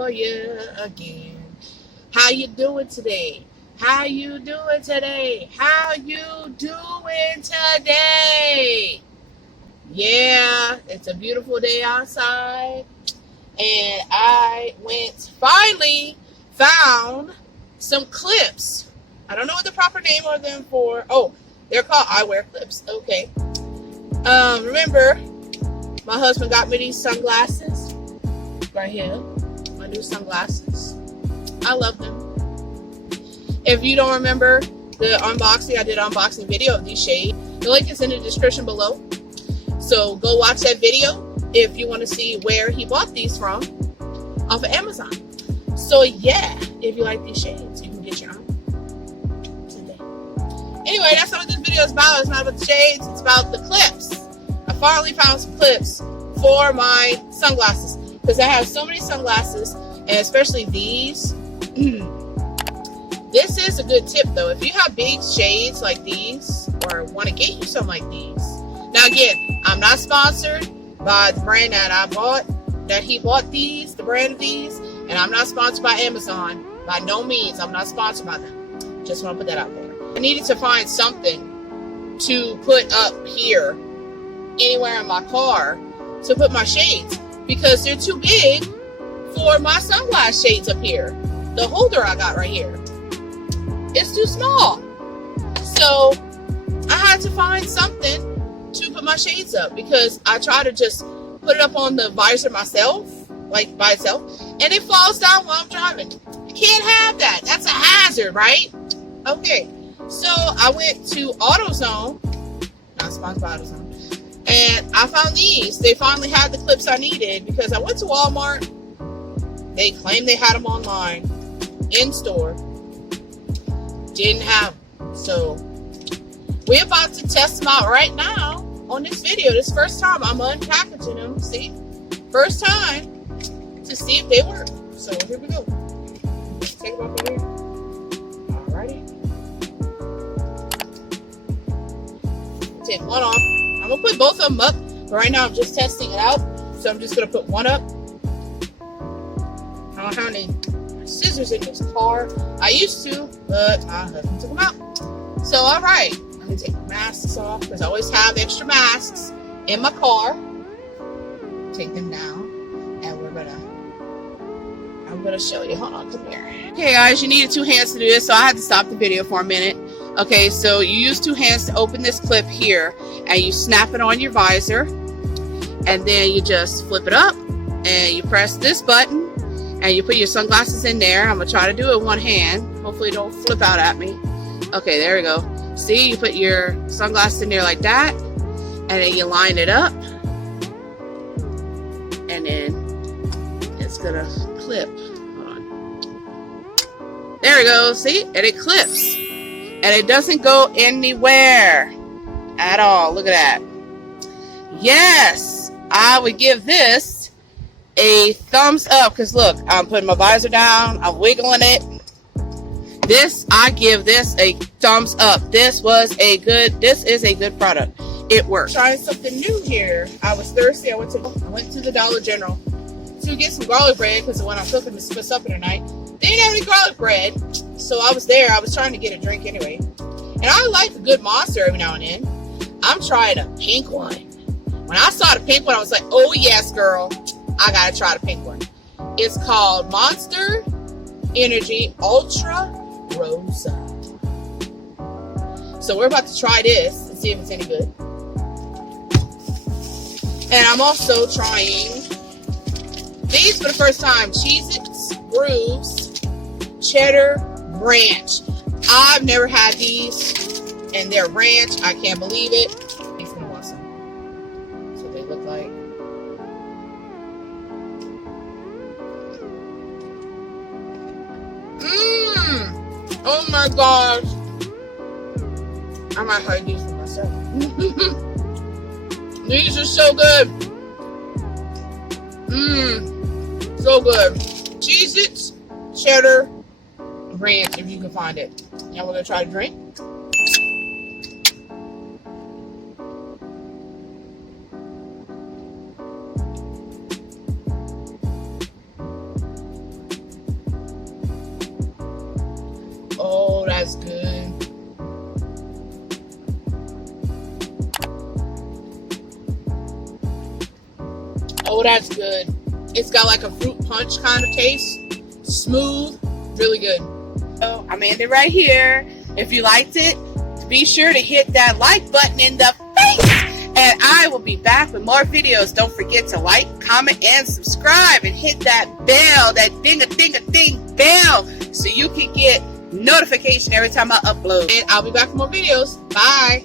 for you again. How you doing today? How you doing today? How you doing today? Yeah, it's a beautiful day outside. And I finally found some clips. I don't know what the proper name of them for. Oh, they're called eyewear clips. Okay. Remember, my husband got me these sunglasses right here. My new sunglasses. I love them. If you don't remember the unboxing, I did an unboxing video of these shades. The link is in the description below. So go watch that video if you want to see where he bought these from off of Amazon. So yeah, if you like these shades, you can get your own today. Anyway, that's not what this video is about. It's not about the shades, it's about the clips. I finally found some clips for my sunglasses because I have so many sunglasses, and especially these. This is a good tip though. If you have big shades like these or want to get you some like these. Now again, I'm not sponsored by the brand that I bought, that he bought these, the brand of these, and I'm not sponsored by Amazon. By no means, I'm not sponsored by them. Just want to put that out there. I needed to find something to put up here, anywhere in my car, to put my shades, because they're too big for my sunglass shades up here. The holder I got right here, it's too small. So I had to find something to put my shades up, because I try to just put it up on the visor myself, like by itself, and it falls down while I'm driving. You can't have that. That's a hazard, right? Okay, so I went to AutoZone, not sponsored by AutoZone, and I found these. They finally had the clips I needed, because I went to Walmart. They claimed they had them online, in store. Didn't have them. So we're about to test them out right now on this video. This first time I'm unpackaging them. See? First time to see if they work. So here we go. Let's take them off over here. Alrighty. Take one off. I'm going to put both of them up. But right now I'm just testing it out. So I'm just going to put one up. I don't have any scissors in this car. I used to, but my husband took them out. So alright. Take the masks off, because I always have extra masks in my car. Take them down, and I'm gonna show you. Hold on, come here. Okay guys, you needed 2 hands to do this, so I had to stop the video for a minute. Okay, so you use 2 hands to open this clip here, and you snap it on your visor, and then you just flip it up, and you press this button, and you put your sunglasses in there. I'm gonna try to do it with one hand. Hopefully it don't flip out at me. Okay, there we go. See, you put your sunglasses in there like that, and then you line it up, and then it's gonna clip. Hold on. There we go. See, and it clips, and it doesn't go anywhere at all. Look at that. Yes, I would give this a thumbs up, because look, I'm putting my visor down, I'm wiggling it. I give this a thumbs up. This is a good product. It works. Trying something new here. I was thirsty. I went to the Dollar General to get some garlic bread, because when I'm cooking this for supper tonight, they didn't have any garlic bread. So I was there. I was trying to get a drink anyway. And I like a good Monster every now and then. I'm trying a pink one. When I saw the pink one, I was like, oh yes, girl. I gotta try the pink one. It's called Monster Energy Ultra Rosa. So we're about to try this and see if it's any good. And I'm also trying these for the first time. Cheez-Its Grooves Cheddar Ranch. I've never had these, and they're ranch. I can't believe it. He's gonna want some. That's what they look like. Oh my gosh. I might hide these for myself. These are so good. So good. Cheez-Its Cheddar Ranch, if you can find it. Now we're going to try to drink. Oh, that's good. Oh, that's good. It's got like a fruit punch kind of taste. Smooth, really good. So I'm ending right here. If you liked it, be sure to hit that like button in the face. And I will be back with more videos. Don't forget to like, comment, and subscribe. And hit that bell, that ding-a-ding-a-ding bell, so you can get notification every time I upload. And I'll be back with more videos. Bye.